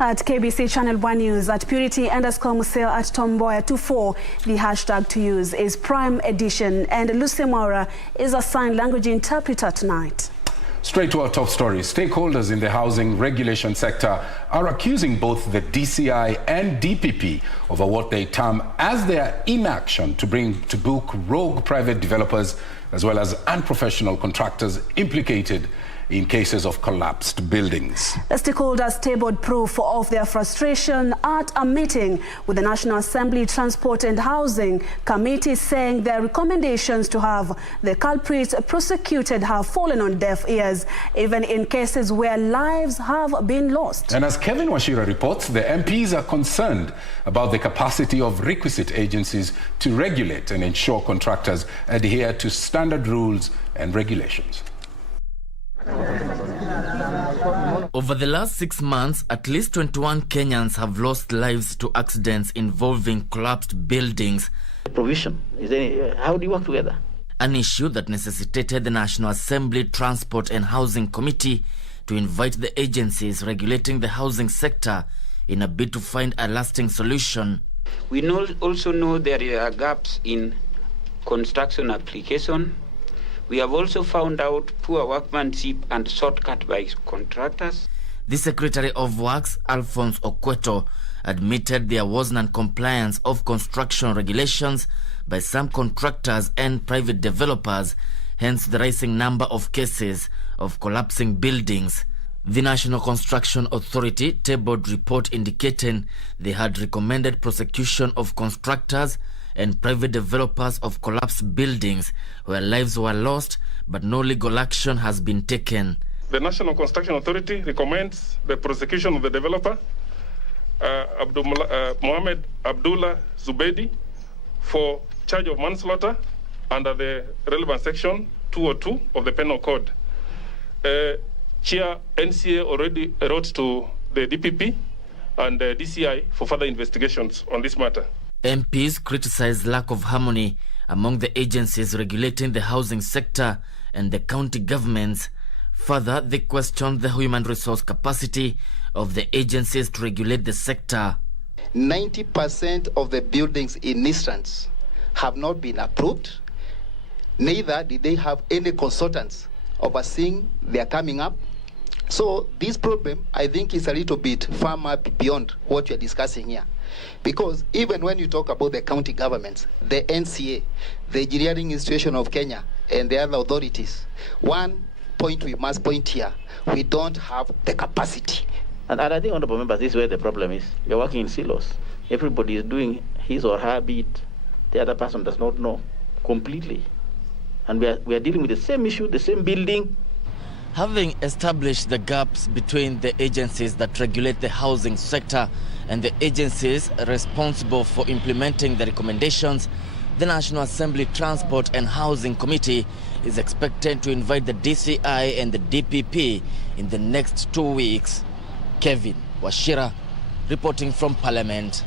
At KBC Channel 1 News, at Purity_Museo at Tomboya24, the hashtag to use is Prime Edition, and Lucy Maura is a sign language interpreter tonight. Straight to our top story. Stakeholders in the housing regulation sector are accusing both the DCI and DPP over what they term as their inaction to bring to book rogue private developers as well as unprofessional contractors implicated in cases of collapsed buildings. The stakeholders tabled proof of their frustration at a meeting with the National Assembly Transport and Housing Committee, saying their recommendations to have the culprits prosecuted have fallen on deaf ears, even in cases where lives have been lost. And as Kevin Wachira reports, the MPs are concerned about the capacity of requisite agencies to regulate and ensure contractors adhere to standard rules and regulations. Over the last 6 months, at least 21 Kenyans have lost lives to accidents involving collapsed buildings. Provision, how do you work together? An issue that necessitated the National Assembly Transport and Housing Committee to invite the agencies regulating the housing sector in a bid to find a lasting solution. We also know there are gaps in construction application. We have also found out poor workmanship and shortcut by contractors. The Secretary of Works, Alphonse Okweto, admitted there was non-compliance of construction regulations by some contractors and private developers, hence the rising number of cases of collapsing buildings. The National Construction Authority tabled report indicating they had recommended prosecution of contractors and private developers of collapsed buildings where lives were lost, but no legal action has been taken. The National Construction Authority recommends the prosecution of the developer, Mohammed Abdullah Zubeidi, for charge of manslaughter under the relevant section 202 of the Penal Code. Chair NCA already wrote to the DPP and the DCI for further investigations on this matter. MPs criticized lack of harmony among the agencies regulating the housing sector and the county governments. Further, they questioned the human resource capacity of the agencies to regulate the sector. 90% of the buildings in Easterns have not been approved. Neither did they have any consultants overseeing their coming up. So this problem, I think, is a little bit far beyond what you're discussing here. Because even when you talk about the county governments, the NCA, the Engineering Institution of Kenya, and the other authorities, one point we must point here, we don't have the capacity. And I think, honorable members, this is where the problem is. You're working in silos. Everybody is doing his or her bit. The other person does not know completely. And we are dealing with the same issue, the same building. Having established the gaps between the agencies that regulate the housing sector and the agencies responsible for implementing the recommendations, the National Assembly Transport and Housing Committee is expected to invite the DCI and the DPP in the next 2 weeks. Kevin Wachira, reporting from Parliament.